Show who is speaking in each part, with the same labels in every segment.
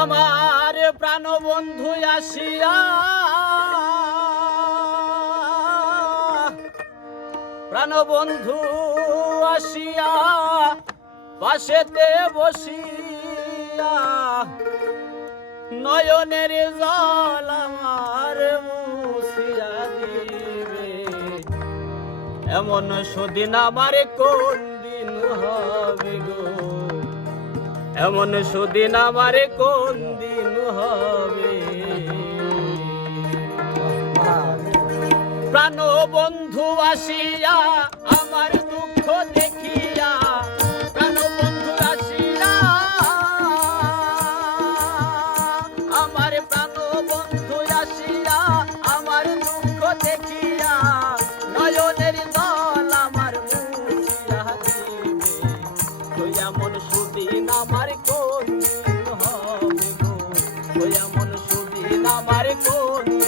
Speaker 1: আমার প্রাণ বন্ধু আসিয়া প্রাণ বন্ধু আসিয়া পাশেতে বসিয়া নয়নের জল আমার মুছিয়া দিবে। এমন সুদিন আমার কোন দিন হবে গো? এমন সুদিন আমার কোন দিন হবে? প্রাণ বন্ধু আসিয়া আমার কোন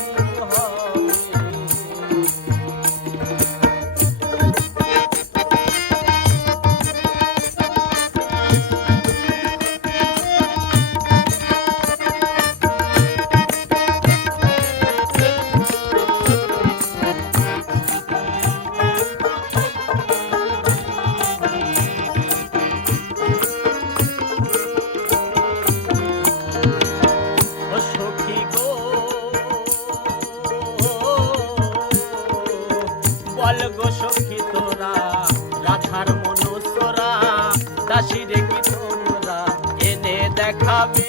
Speaker 1: বল গো সখী তোরা রাধার মনুসরা দাসী রে কি তোমরা এনে দেখাবে?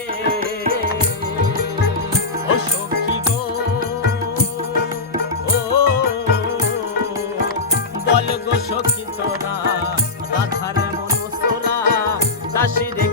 Speaker 1: বল গো সখী তোরা রাধার মনুসরা দাসী রে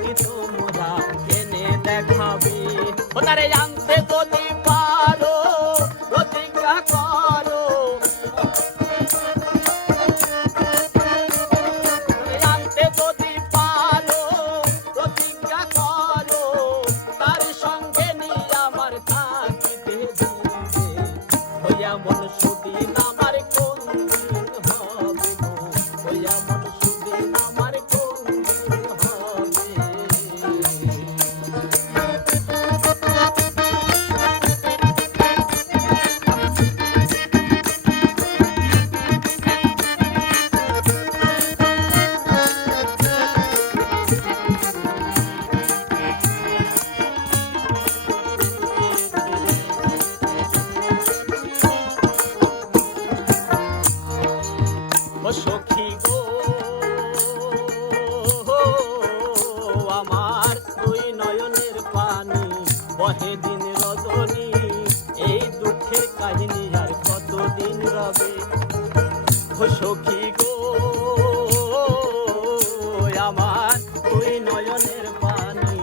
Speaker 1: বহে দিন রজনী, এই দুঃখের কাহিনী আর কতদিন রবে? ও সখী গো, আমার তুই নয়নের পানি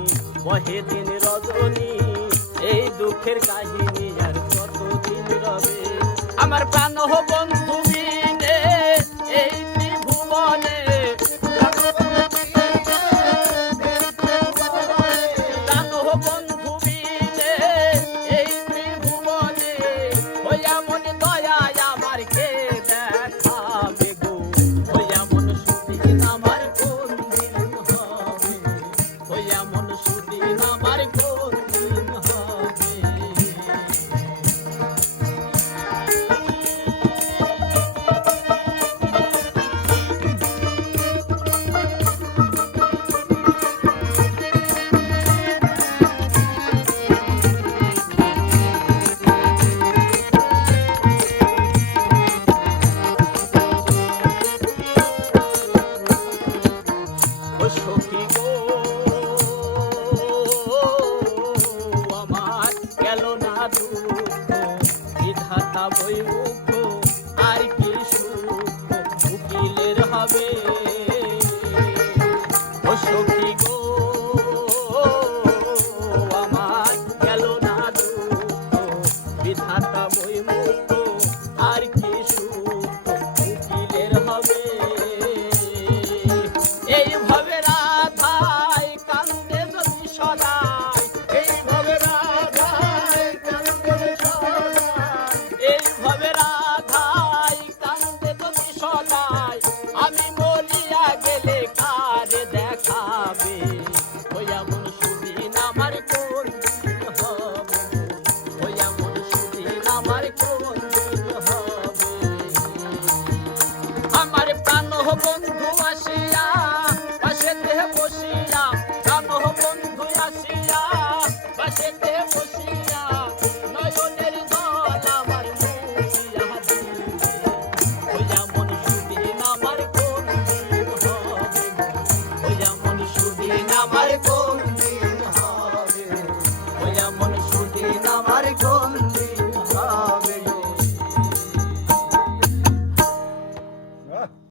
Speaker 1: কহে দিন রজনী, এই দুঃখের কাহিনী আর কতদিন রবে? আমার দুঃখ বিধাতা বই মুখ আর কি সুখ হবে ও আমার গেল না দুঃখ বিধাতা বই মুখ আর কি সুখ হবে। আর কোন